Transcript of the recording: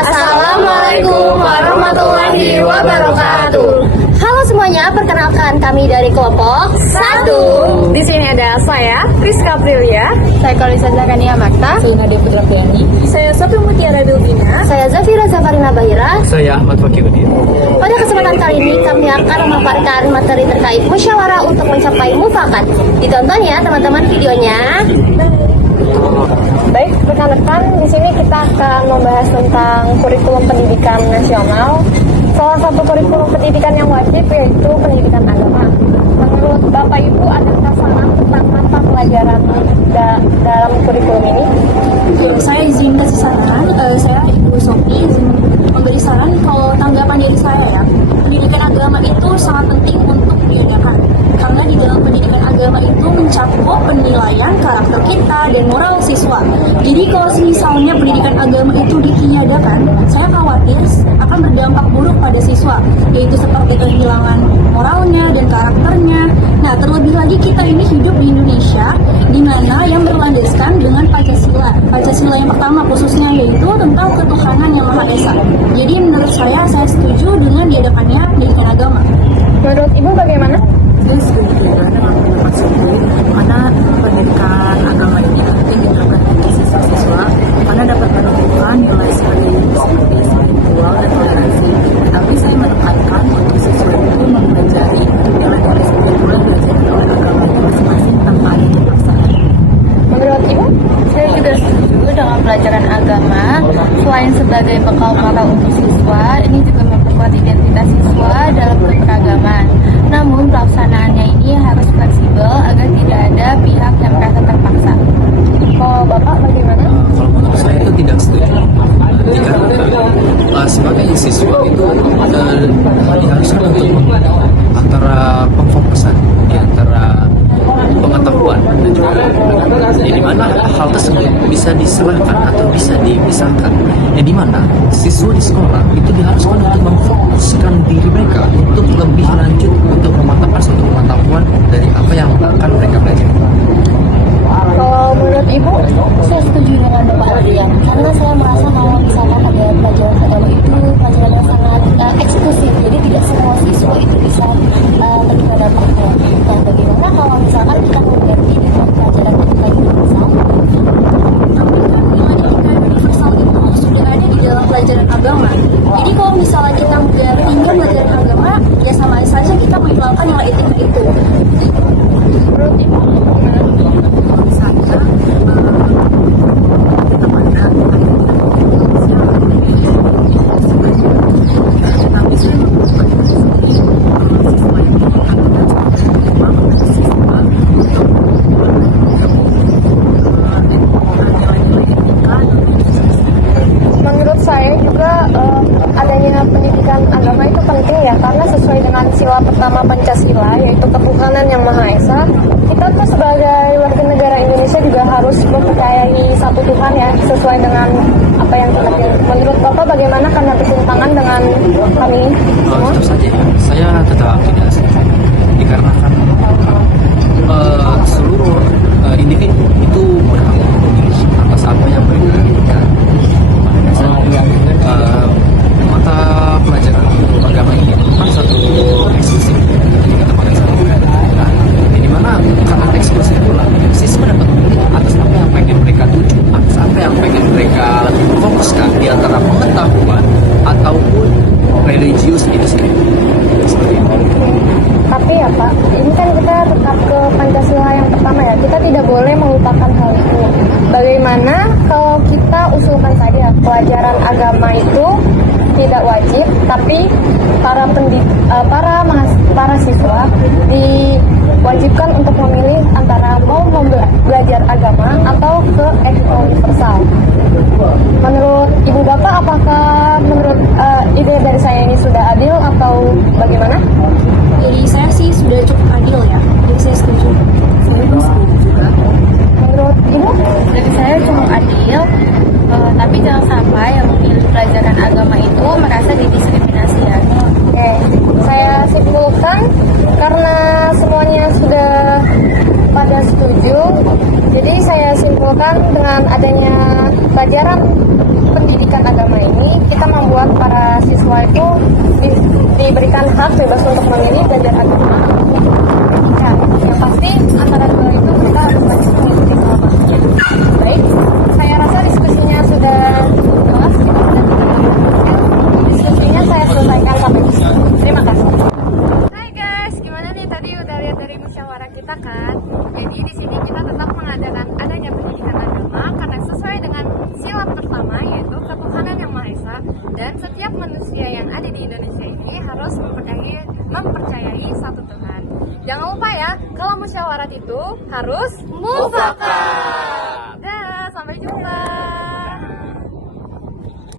Assalamualaikum warahmatullahi wabarakatuh. Halo semuanya, perkenalkan kami dari kelompok 1. Di sini ada saya, Priska Aprilia. Saya Kalisa Zakania Makta. Saya Nadia Putra Priani. Saya Sofi Mutiara Bilbina. Saya Zafira Zafarina Bahira. Saya Ahmad Fakirudin. Pada kesempatan kali ini kami akan memaparkan materi terkait musyawarah untuk mencapai mufakat. Ditonton ya teman-teman videonya. Baik, rekan-rekan, di sini kita akan membahas tentang kurikulum pendidikan nasional. Salah satu kurikulum pendidikan yang wajib yaitu pendidikan agama. Menurut Bapak Ibu, ada kesamaan tentang mata pelajaran dalam kurikulum ini? Ya, saya izin kasih saran. Saya Ibu Sofi izin memberi saran kalau tanggapan dari saya ya, pendidikan agama itu sangat penting untuk diadakan karena di dalam pendidikan agama itu mencakup penilaian karakter kita dan moral siswa. Jadi kalau misalnya pendidikan agama itu ditiadakan, saya khawatir akan berdampak buruk pada siswa, yaitu seperti kehilangan moralnya dan karakternya. Nah, terlebih lagi kita ini hidup di Indonesia, di mana yang berlandaskan dengan Pancasila. Pancasila yang pertama khususnya yaitu tentang ketuhanan yang Maha Esa. Jadi menurut saya setuju dengan diadakannya pendidikan agama. Menurut Ibu bagaimana? Saya setuju juga dengan pendapat Sofi, karena pendidikan agama ini penting diterapkan bagi siswa-siswa karena dapat menumbuhkan nilai seperti spiritual dan toleransi. Tapi saya menekankan untuk siswa itu mempelajari nilai-nilai spiritual belajar oleh agamanya masing-masing tanpa adanya paksaan. Menurut Ibu? Saya juga setuju dengan pelajaran agama. Selain sebagai bekal moral untuk siswa, ini juga memperkuat identitas siswa dalam keberagaman. Namun pelaksanaannya ini harus fleksibel agar tidak ada pihak yang merasa terpaksa. Kalau Bapak bagaimana? Kalau menurut saya itu tidak setuju. Dikarenakan sebagai siswa itu diharuskan untuk memilih antara pemfokusan di antara pengetahuan dan juga di mana hal tersebut bisa diserahkan atau bisa dipisahkan. Di mana siswa di sekolah itu diharuskan untuk memfokuskan diri mereka untuk lebih lanjut untuk memantapkan suatu pengetahuan dari apa yang akan mereka pelajari. Kalau menurut Ibu? Saya setuju dengan Bapak Adrian, karena saya merasa bahwa misalkan ada pelajaran agama itu pelajaran yang sangat eksklusif, jadi tidak semua siswa itu bisa terkena dampaknya. Dan bagaimana kalau misalkan kita mengganti dengan pelajaran yang universal? Nilai-nilai universal itu sudah ada di dalam pelajaran agama. Jadi kalau misalnya kita tinggal pelajaran agama, ya sama saja kita menghilangkan nilai etika itu. Menurut Ibu? Menurut saya juga adanya pendidikan agama itu penting ya, karena sesuai dengan sila pertama Pancasila yaitu ketuhanan yang Maha Esa, kita tuh sebagai warga negara Indonesia juga harus mempercayai satu Tuhan ya, sesuai dengan apa yang kita pilih. Menurut Bapak bagaimana, karena bertentangan dengan kami semua? Tentu saja saya tetap tidak setuju dikarenakan seluruh individu itu berhak memilih atas apa yang mereka inginkan. Mata pelajaran agama ini bukan satu eksklusif dari kita pada saat ini. Di mana karena eksklusif pula siswa dapat memilih atas apa yang pengen mereka tuju, atas apa yang pengen mereka lebih fokuskan di antara pengetahuan ataupun religius itu sendiri. Seperti itu. Tapi ya Pak, ini kan kita tetap ke Pancasila yang pertama ya, kita tidak boleh melupakan hal itu. Bagaimana kalau kita usulkan saja pelajaran agama itu tidak wajib, tapi para siswa diwajibkan untuk memilih antara mau belajar agama atau ke etika universal. Menurut Ibu Bapak, apakah menurut ide dari saya ini sudah adil atau bagaimana? Jadi saya sih sudah cukup adil ya, jadi saya setuju. Saya pun setuju juga. Menurut Ibu? Dari saya cukup adil, tapi jangan sampai yang memilih pelajaran agama itu merasa didiskriminasi ya. Oke, saya simpulkan karena semuanya sudah pada setuju, jadi saya simpulkan dengan adanya pelajaran pendidikan agama ini, kita Jangan lupa ya, kalau musyawarat itu harus mufakat.